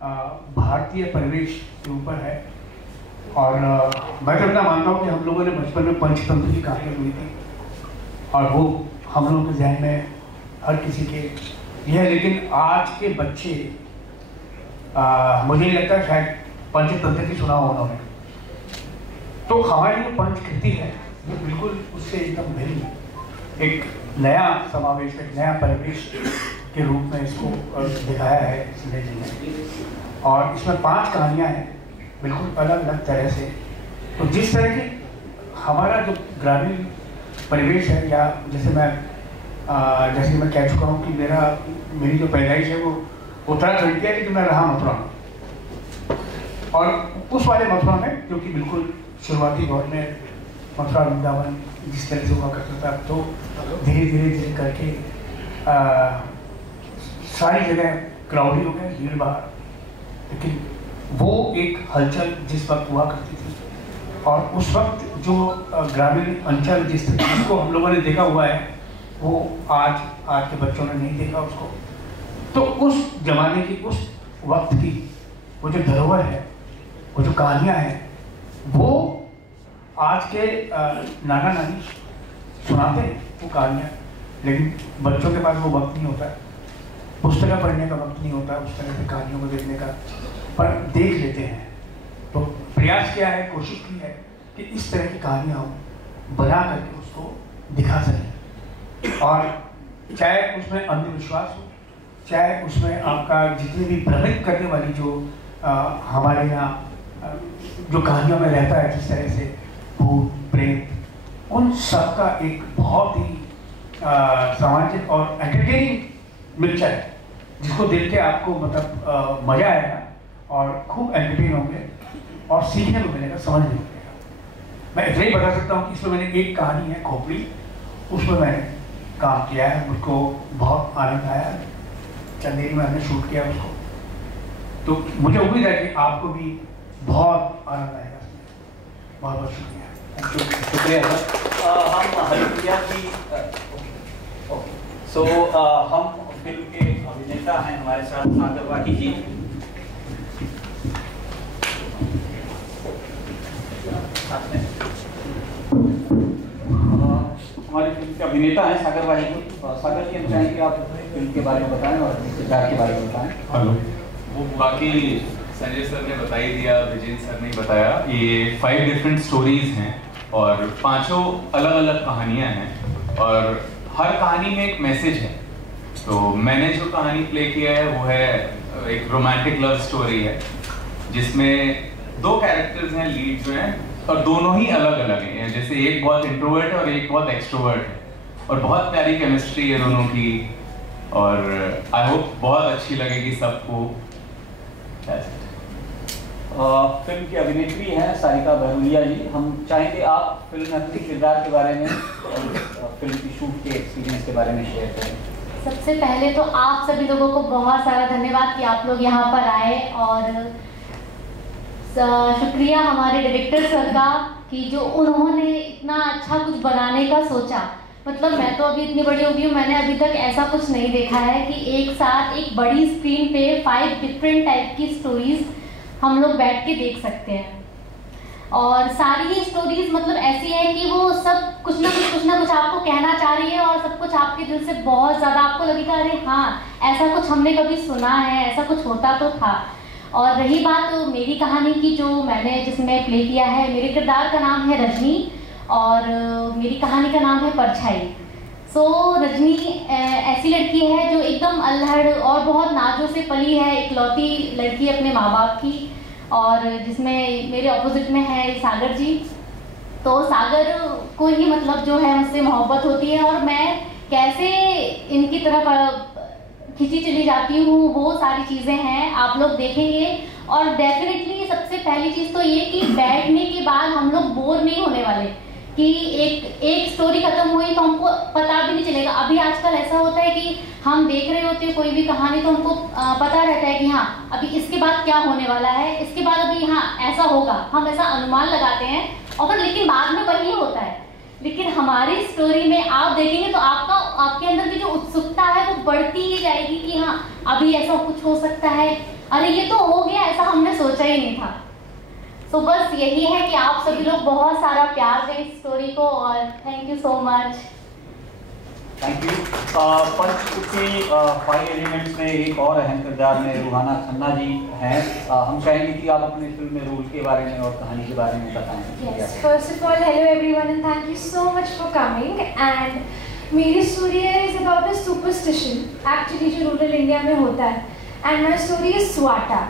भारतीय परिवेश के ऊपर है। और मैं तो इतना मानता हूँ कि हम लोगों ने बचपन में पंचतंत्र की कहानियाँ सुनी थी और वो हम लोगों के जहन में हर किसी के ये है, लेकिन आज के बच्चे मुझे नहीं लगता शायद पंचतंत्र की सुना हो उन्होंने। तो हमारी जो पंचकृति है वो बिल्कुल उससे एकदम भिन्न एक नया समावेश, एक नया परिवेश के रूप में इसको दिखाया है संजय जी ने। और इसमें 5 कहानियाँ हैं बिल्कुल अलग अलग तरह से। तो जिस तरह की हमारा जो ग्रामीण परिवेश है, या जैसे मैं कह चुका हूँ कि मेरी जो पैदाइश है वो उत्तराखंड की है, लेकिन मैं रहा मथुरा में। और उस वाले मथुरा में जो कि बिल्कुल शुरुआती दौर में मथुरा वृंदावन जिस तरह से हुआ करता था, तो धीरे धीरे करके सारी जगह क्राउडी हो गए, भीड़ भाड़, लेकिन वो एक हलचल जिस वक्त हुआ करती थी और उस वक्त जो ग्रामीण अंचल जिसको हम लोगों ने देखा हुआ है वो आज के बच्चों ने नहीं देखा उसको। तो उस जमाने की, उस वक्त की वो जो धरोहर है, वो जो कहानियाँ हैं, वो आज के नाना नानी सुनाते हैं वो कहानियाँ, लेकिन बच्चों के पास वो वक्त नहीं होता है, पुस्तकें पढ़ने का वक्त नहीं होता उस तरह से कहानियों को देखने का, पर देख लेते हैं। तो प्रयास किया है, कोशिश की है कि इस तरह की कहानियाँ बना करके उसको दिखा सकें। और चाहे उसमें अंधविश्वास हो, चाहे उसमें आपका जितनी भी भ्रमित करने वाली जो हमारे यहाँ जो कहानियों में रहता है, जिस तरह से भूत प्रेत, उन सब का एक बहुत ही सामाजिक और एंटरटेनिंग मिक्सचर है, जिसको देख के आपको मतलब मजा आएगा और खूब एंटरटेन होंगे और सीखने को मिलेगा, समझने को मिलेगा। मैं इतना ही बता सकता हूँ कि इसमें मैंने एक कहानी है खोपड़ी, उसमें मैंने काम किया है, मुझको बहुत आनंद आया। चंदेरी में हमने शूट किया उसको, तो मुझे उम्मीद है कि आपको भी बहुत आनंद आएगा। बहुत बहुत शुक्रिया। शुक्रिया सर। हम हरिप्रिया जी, सो हम फिल्म के अभिनेता हैं, हमारे साथ सागर वाही जी। हमारी फिल्म के अभिनेता हैं सागर वाही जी। सागर जी, हम चाहेंगे कि आप फिल्म के बारे में बताएं और किरदार के बारे में बताएं। हेलो। वो बाकी संजय सर ने बता ही दिया, विजेंद्र सर ने बताया। ये 5 डिफरेंट स्टोरीज हैं और 5 अलग अलग कहानियां हैं और हर कहानी में एक मैसेज है। तो मैंने जो कहानी प्ले किया है वो है एक रोमांटिक लव स्टोरी है, जिसमें 2 कैरेक्टर्स हैं लीड जो हैं, और दोनों ही अलग अलग हैं। जैसे एक बहुत इंट्रोवर्ट है और एक बहुत एक्सट्रोवर्ट है, और बहुत प्यारी केमिस्ट्री है दोनों की, और आई होप बहुत अच्छी लगेगी सबको। फिल्म की अभिनेत्री हैं सारिका बहरुलिया जी। हम चाहेंगे आप फिल्म में अपने किरदार के बारे में और फिल्म की शूट के एक्सपीरियंस के बारे में शेयर करें। सबसे पहले तो आप सभी लोगों को बहुत सारा धन्यवाद कि आप लोग यहाँ पर आए, और शुक्रिया हमारे डायरेक्टर सर का कि जो उन्होंने इतना अच्छा कुछ बनाने का सोचा। मतलब मैं तो अभी इतनी बड़ी हो गई हूँ, मैंने अभी तक ऐसा कुछ नहीं देखा है कि एक साथ एक बड़ी स्क्रीन पे 5 डिफरेंट टाइप की स्टोरीज हम लोग बैठ के देख सकते हैं। और सारी ही स्टोरीज मतलब ऐसी है कि वो सब कुछ ना कुछ आपको कहना चाह रही है, और सब कुछ आपके दिल से बहुत ज़्यादा आपको लगेगा अरे हाँ ऐसा कुछ हमने कभी सुना है, ऐसा कुछ होता तो था। और रही बात मेरी कहानी की जो मैंने जिसमें प्ले किया है, मेरे किरदार का नाम है रजनी और मेरी कहानी का नाम है परछाई। सो रजनी ऐसी लड़की है जो एकदम अल्हड़ और बहुत नाजों से पली है, इकलौती लड़की अपने माँ बाप की, और जिसमें मेरे ऑपोजिट में है सागर जी। तो सागर को ही मतलब जो है मुझसे मोहब्बत होती है, और मैं कैसे इनकी तरफ खिंची चली जाती हूँ, वो सारी चीज़ें हैं आप लोग देखेंगे। और डेफिनेटली सबसे पहली चीज़ तो ये कि बैठने के बाद हम लोग बोर नहीं होने वाले कि एक स्टोरी खत्म हुई तो हमको पता भी नहीं चलेगा। अभी आजकल ऐसा होता है कि हम देख रहे होते हैं कोई भी कहानी तो हमको पता रहता है कि हाँ अभी इसके बाद क्या होने वाला है, इसके बाद अभी हाँ ऐसा होगा, हम ऐसा अनुमान लगाते हैं और फिर लेकिन बाद में वही होता है। लेकिन हमारी स्टोरी में आप देखेंगे तो आपके अंदर की जो उत्सुकता है वो बढ़ती ही जाएगी कि हाँ अभी ऐसा कुछ हो सकता है, अरे ये तो हो गया, ऐसा हमने सोचा ही नहीं था। तो बस यही है कि आप सभी लोग बहुत सारा प्यार दें इस स्टोरी को, और thank you so much. Thank you. Panchkuti 5 elements में एक और अहम किरदार में रूहाना खन्ना जी हैं। हम चाहेंगे कि आप अपनी फिल्म में रोल के बारे में और कहानी के बारे में बताएं। Yes, first of all, hello everyone and thank you so much for coming. And मेरी story is about a superstition, actually जो रूरल इंडिया में होता है, and my story is स्वाटा।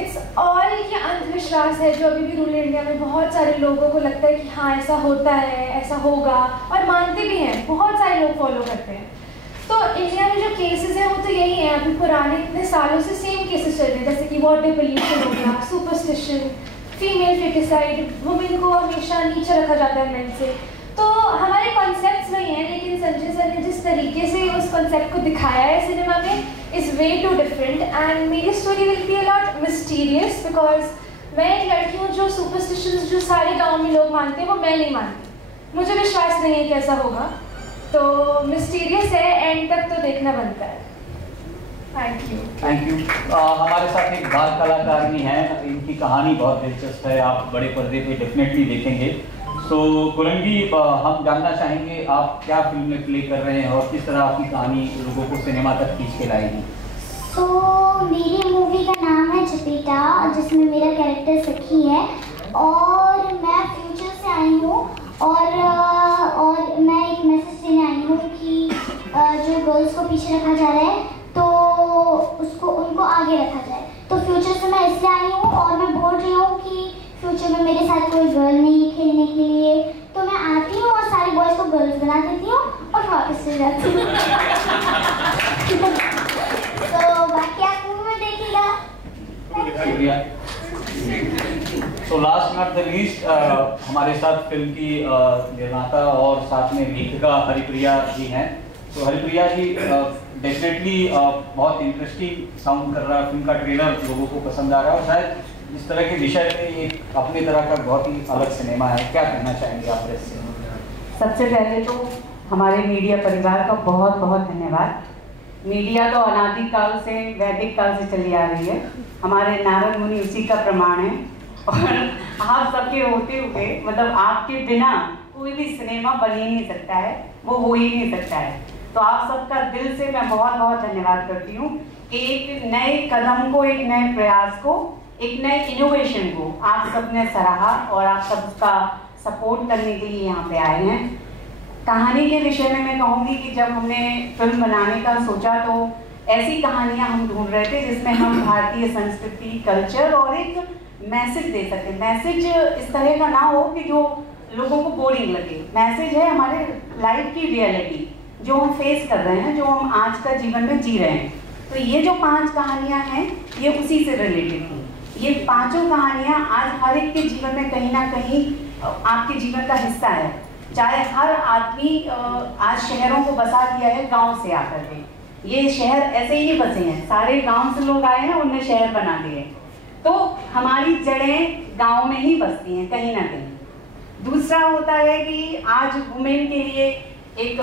It's all ये अंधविश्वास है जो अभी भी रूरल इंडिया में बहुत सारे लोगों को लगता है कि हाँ ऐसा होता है, ऐसा होगा, और मानते भी हैं, बहुत सारे लोग फॉलो करते हैं। तो इंडिया में जो केसेस हैं वो तो यही हैं, अभी पुराने इतने सालों से सेम केसेस चल रहे हैं, जैसे कि वाटर पोल्यूशन हो गया, सुपरस्टिशन, फीमेल फेटिसाइड, वुमेन को हमेशा नीचे रखा जाता है मेन से। तो हमारे कॉन्सेप्ट्स वही हैं, लेकिन संजय सर ने जिस तरीके से उस कॉन्सेप्ट को दिखाया है सिनेमा में is way too different, and मेरी story will be a lot mysterious because मैं एक लड़की हूँ जो सुपरस्टिशंस जो सारे गांव में लोग मानते हैं वो मैं नहीं मानती। मुझे विश्वास नहीं है कि ऐसा होगा, तो मिस्टीरियस है, एंड तक तो देखना बनता है। Thank you. Thank you. हमारे साथ एक बाल कलाकारनी है, इनकी कहानी बहुत दिलचस्प है, आप बड़े पर्दे पे डेफिनेटली देखेंगे। तो कुरंगी, हम जानना चाहेंगे आप क्या फिल्म में प्ले कर रहे हैं और किस तरह आपकी कहानी लोगों को सिनेमा तक खींच के लाएगी। तो मेरी मूवी का नाम है चपेटा, जिसमें मेरा कैरेक्टर सखी है, और मैं फ्यूचर से आई हूँ, और मैं एक मैसेज देने आई हूँ कि जो गर्ल्स को पीछे रखा जा रहा है तो उनको आगे रखा जाए। तो फ्यूचर से मैं इसलिए आई हूँ, और मैं बोल रही हूँ कि फ्यूचर में मेरे साथ कोई गर्ल नहीं खेलने के लिए, तो मैं आती हूँ और सारे बॉयज़ को गर्ल्स बना देती हूँ और वापस चली जाती हूँ। तो बाकी आप मूवी में देखिएगा। शुक्रिया। तो लास्ट नॉट द लीस्ट, हमारे साथ फिल्म की निर्माता और साथ में लेखिका हरिप्रिया जी हैं। तो हरिप्रिया जी, डेफिनेटली बहुत इंटरेस्टिंग साउंड कर रहा है, फिल्म का ट्रेलर लोगों को पसंद आ रहा है, और शायद इस तरह के विषय पे एक अपने तरह का बहुत ही अलग सिनेमा है। क्या कहना चाहेंगे आप इससे? सबसे पहले तो हमारे मीडिया परिवार का बहुत बहुत धन्यवाद। मीडिया तो अनादिकाल से, वैदिक काल से चली आ रही है, हमारे नारद मुनि उसी का प्रमाण है, और आप सबके होते हुए, मतलब आपके बिना कोई भी सिनेमा बन ही नहीं सकता है, वो हो ही नहीं सकता है। तो आप सबका दिल से मैं बहुत बहुत धन्यवाद करती हूँ कि एक नए कदम को, एक नए प्रयास को, एक नए इनोवेशन को आप सबने सराहा, और आप सब उसका सपोर्ट करने के लिए यहाँ पे आए हैं। कहानी के विषय में मैं कहूँगी कि जब हमने फिल्म बनाने का सोचा तो ऐसी कहानियाँ हम ढूंढ रहे थे जिसमें हम भारतीय संस्कृति, कल्चर और एक मैसेज दे सकें। मैसेज इस तरह का ना हो कि जो लोगों को बोरिंग लगे। मैसेज है हमारे लाइफ की रियलिटी, जो हम फेस कर रहे हैं, जो हम आज का जीवन में जी रहे हैं। तो ये जो 5 कहानियाँ हैं ये उसी से रिलेटेड थी। ये 5 कहानियाँ आज हर एक के जीवन में कहीं ना कहीं आपके जीवन का हिस्सा है। चाहे हर आदमी आज शहरों को बसा दिया है गांव से आकर के, ये शहर ऐसे ही नहीं बसे हैं, सारे गांव से लोग आए हैं, उनने शहर बना दिए। तो हमारी जड़ें गांव में ही बसती हैं कहीं ना कहीं। दूसरा होता है कि आज वुमेन के लिए एक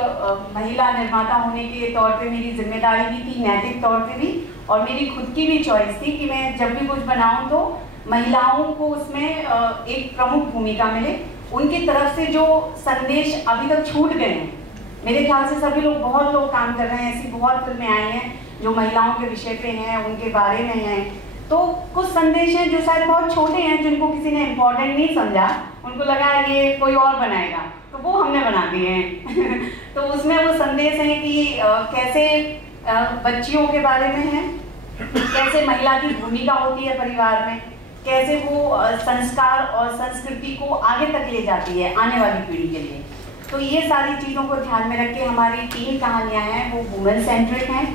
महिला निर्माता होने के तौर पे मेरी जिम्मेदारी भी थी, नैतिक तौर पे भी, और मेरी खुद की भी चॉइस थी कि मैं जब भी कुछ बनाऊं तो महिलाओं को उसमें एक प्रमुख भूमिका मिले। उनकी तरफ से जो संदेश अभी तक छूट गए हैं, मेरे ख्याल से सभी लोग, बहुत लोग काम कर रहे हैं, ऐसी बहुत फिल्में आई हैं जो महिलाओं के विषय पे हैं, उनके बारे में हैं। तो कुछ संदेश हैं जो शायद बहुत छोटे हैं, जिनको किसी ने इम्पोर्टेंट नहीं समझा, उनको लगा ये कोई और बनाएगा, तो वो हमने बना दिए हैं। तो उसमें वो संदेश है कि कैसे बच्चियों के बारे में है, कैसे महिला की भूमिका होती है परिवार में, कैसे वो संस्कार और संस्कृति को आगे तक ले जाती है आने वाली पीढ़ी के लिए। तो ये सारी चीज़ों को ध्यान में रख के हमारी 3 कहानियाँ हैं, वो वुमेन सेंट्रिक हैं,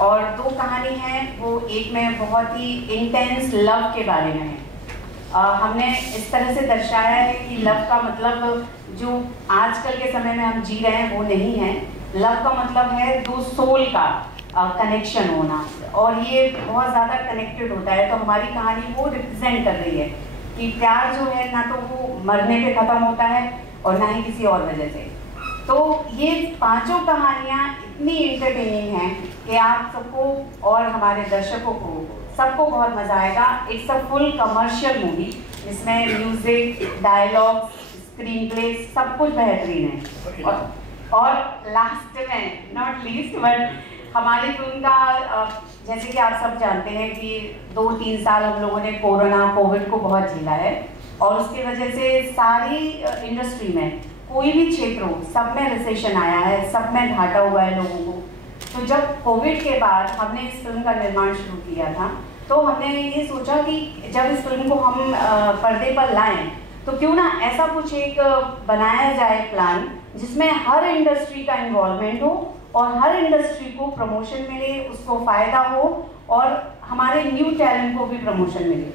और 2 कहानी हैं वो एक में बहुत ही इंटेंस लव के बारे में है। हमने इस तरह से दर्शाया है कि लव का मतलब जो आजकल के समय में हम जी रहे हैं वो नहीं है। लव का मतलब है 2 सोल का कनेक्शन होना, और ये बहुत ज़्यादा कनेक्टेड होता है। तो हमारी कहानी वो रिप्रेजेंट कर रही है कि प्यार जो है ना तो वो मरने पे ख़त्म होता है और ना ही किसी और वजह से। तो ये 5 कहानियाँ इतनी इंटरटेनिंग हैं कि आप सबको और हमारे दर्शकों को सबको बहुत मजा आएगा। It's a full commercial movie जिसमें म्यूजिक, डायलॉग, स्क्रीन प्ले सब कुछ बेहतरीन है। और लास्ट में नॉट लीस्ट बट हमारी फिल्म का जैसे कि आप सब जानते हैं कि 2-3 साल हम लोगों ने कोविड को बहुत झेला है और उसकी वजह से सारी इंडस्ट्री में कोई भी क्षेत्र हो सब में रिसेशन आया है, सब में घाटा हुआ है लोगों को। तो जब कोविड के बाद हमने इस फिल्म का निर्माण शुरू किया था तो हमने ये सोचा कि जब इस फिल्म को हम पर्दे पर लाएं तो क्यों ना ऐसा कुछ एक बनाया जाए प्लान जिसमें हर इंडस्ट्री का इन्वॉल्वमेंट हो और हर इंडस्ट्री को प्रमोशन मिले, उसको फ़ायदा हो और हमारे न्यू टैलेंट को भी प्रमोशन मिले।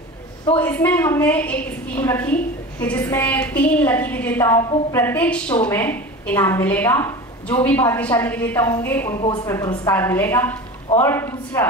तो इसमें हमने एक स्कीम रखी कि जिसमें 3 लकी विजेताओं को प्रत्येक शो में इनाम मिलेगा। जो भी भाग्यशाली विजेता होंगे उनको उसमें पुरस्कार मिलेगा। और दूसरा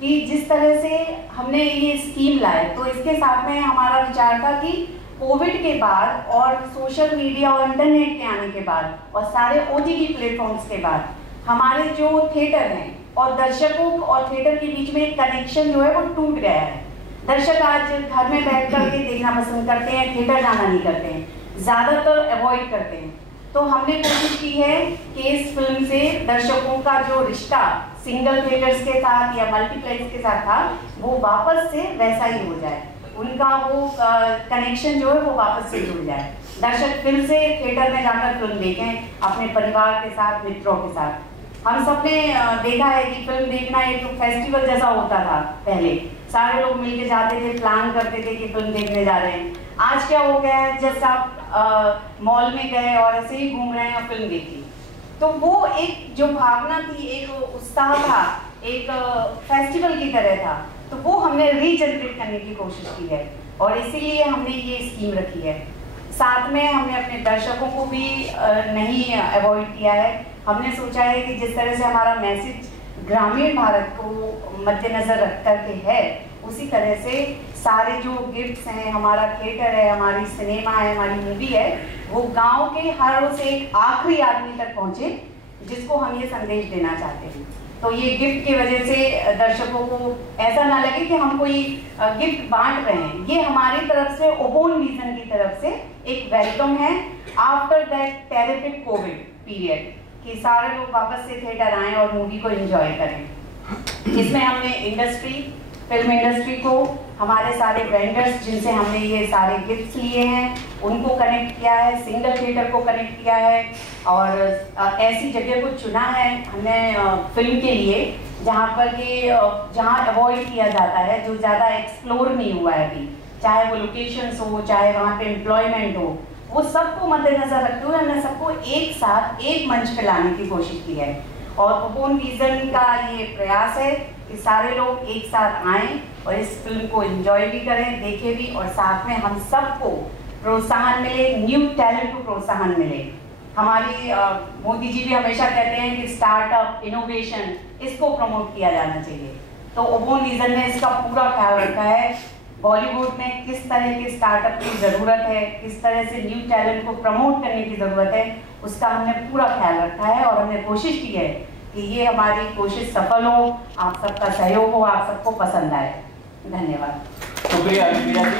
कि जिस तरह से हमने ये स्कीम लाए तो इसके साथ में हमारा विचार था कि कोविड के बाद और सोशल मीडिया और इंटरनेट के आने के बाद और सारे OTT प्लेटफॉर्म्स के बाद हमारे जो थिएटर हैं और दर्शकों और थिएटर के बीच में एक कनेक्शन जो है वो टूट गया है। दर्शक आज घर में बैठ कर के देखना पसंद करते हैं, थिएटर जाना नहीं करते हैं, ज़्यादातर अवॉइड करते हैं। तो हमने कोशिश की है कि इस फिल्म से दर्शकों का जो रिश्ता सिंगल थिएटर्स के साथ या मल्टीप्लेक्स के साथ था वो वापस से वैसा ही हो जाए, उनका वो कनेक्शन जो है वो वापस से जुड़ जाए। दर्शक फिर से थिएटर में जाकर फिल्म देखें अपने परिवार के साथ, मित्रों के साथ। हम सब ने देखा है कि फिल्म देखना एक फेस्टिवल जैसा होता था पहले, सारे लोग मिलके जाते थे, प्लान करते थे कि फिल्म देखने जा रहे हैं। आज क्या हो गया है, जैसे आप मॉल में गए और ऐसे ही घूम रहे हैं और फिल्म देखी, तो वो एक जो भावना थी, एक उत्साह था, एक फेस्टिवल की तरह था, तो वो हमने रीजनरेट करने की कोशिश की है और इसीलिए हमने ये स्कीम रखी है। साथ में हमने अपने दर्शकों को भी नहीं अवॉइड किया है। हमने सोचा है कि जिस तरह से हमारा मैसेज ग्रामीण भारत को मद्देनजर रख कर के है, उसी तरह से सारे जो गिफ्ट्स हैं, हमारा थिएटर है, हमारी सिनेमा है, हमारी मूवी है, वो गांव के हर उस एक आखिरी आदमी तक पहुंचे जिसको हम ये संदेश देना चाहते हैं। तो ये गिफ्ट की वजह से दर्शकों को ऐसा ना लगे कि हम कोई गिफ्ट बांट रहे हैं, ये हमारी तरफ से ओबोन विजन की तरफ से एक वेलकम है after that terrific Covid period, कि सारे लोग वापस से थिएटर आएं और मूवी को एंजॉय करें। इसमें हमने फिल्म इंडस्ट्री को, हमारे सारे वेंडर्स जिनसे हमने ये सारे गिफ्ट्स लिए हैं उनको कनेक्ट किया है, सिंगल थिएटर को कनेक्ट किया है और ऐसी जगह को चुना है हमने फिल्म के लिए जहाँ पर कि जहाँ अवॉइड किया जाता है, जो ज़्यादा एक्सप्लोर नहीं हुआ है अभी, चाहे वो लोकेशंस हो, चाहे वहाँ पे एम्प्लॉयमेंट हो, वो सबको मद्देनजर रखते हुए हमने सबको एक साथ एक मंच पे लाने की कोशिश की है। और ओबोन विजन का ये प्रयास है कि सारे लोग एक साथ आएं और इस फिल्म को एंजॉय भी करें, देखें भी, और साथ में हम सबको प्रोत्साहन मिले, न्यू टैलेंट को प्रोत्साहन मिले। हमारी मोदी जी भी हमेशा कहते हैं कि स्टार्टअप, इनोवेशन, इसको प्रमोट किया जाना चाहिए। तो ओबोन विजन ने इसका पूरा ख्याल रखा है। बॉलीवुड में किस तरह के स्टार्टअप की ज़रूरत है, किस तरह से न्यू टैलेंट को प्रमोट करने की ज़रूरत है, उसका हमने पूरा ख्याल रखा है और हमने कोशिश की है कि ये हमारी कोशिश सफल हो, आप सबका सहयोग हो, आप सबको पसंद आए। धन्यवाद। शुक्रिया हरिप्रिया जी।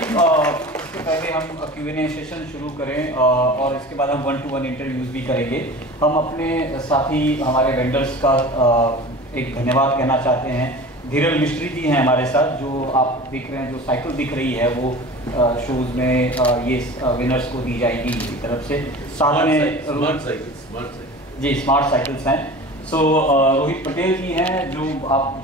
इससे पहले हम Q&A सेशन शुरू करें और इसके बाद हम 1-to-1 इंटरव्यूज भी करेंगे। हम अपने साथी हमारे वेंडर्स का एक धन्यवाद कहना चाहते हैं। धीरज मिस्त्री जी हैं हमारे साथ, जो आप देख रहे हैं, जो साइकिल दिख रही है वो शूज़ में ये विनर्स को दी जाएगी इनकी तरफ से। साथ में स्मार्ट साइकिल्स हैं। सो रोहित पटेल जी हैं, जो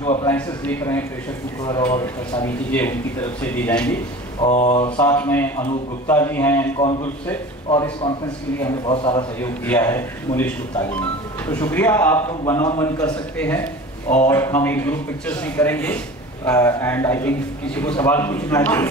अप्लायंसेस देख रहे हैं, प्रेशर कुकर और सारी चीज़ें उनकी तरफ से दी जाएंगी। और साथ में अनूप गुप्ता जी हैं एनकॉन ग्रुप से, और इस कॉन्फ्रेंस के लिए हमें बहुत सारा सहयोग दिया है मुनीश गुप्ता जी ने। तो शुक्रिया। आप लोग 1-on-1 कर सकते हैं और हम एक ग्रुप पिक्चर्स भी करेंगे। एंड आई थिंक किसी को सवाल पूछना है।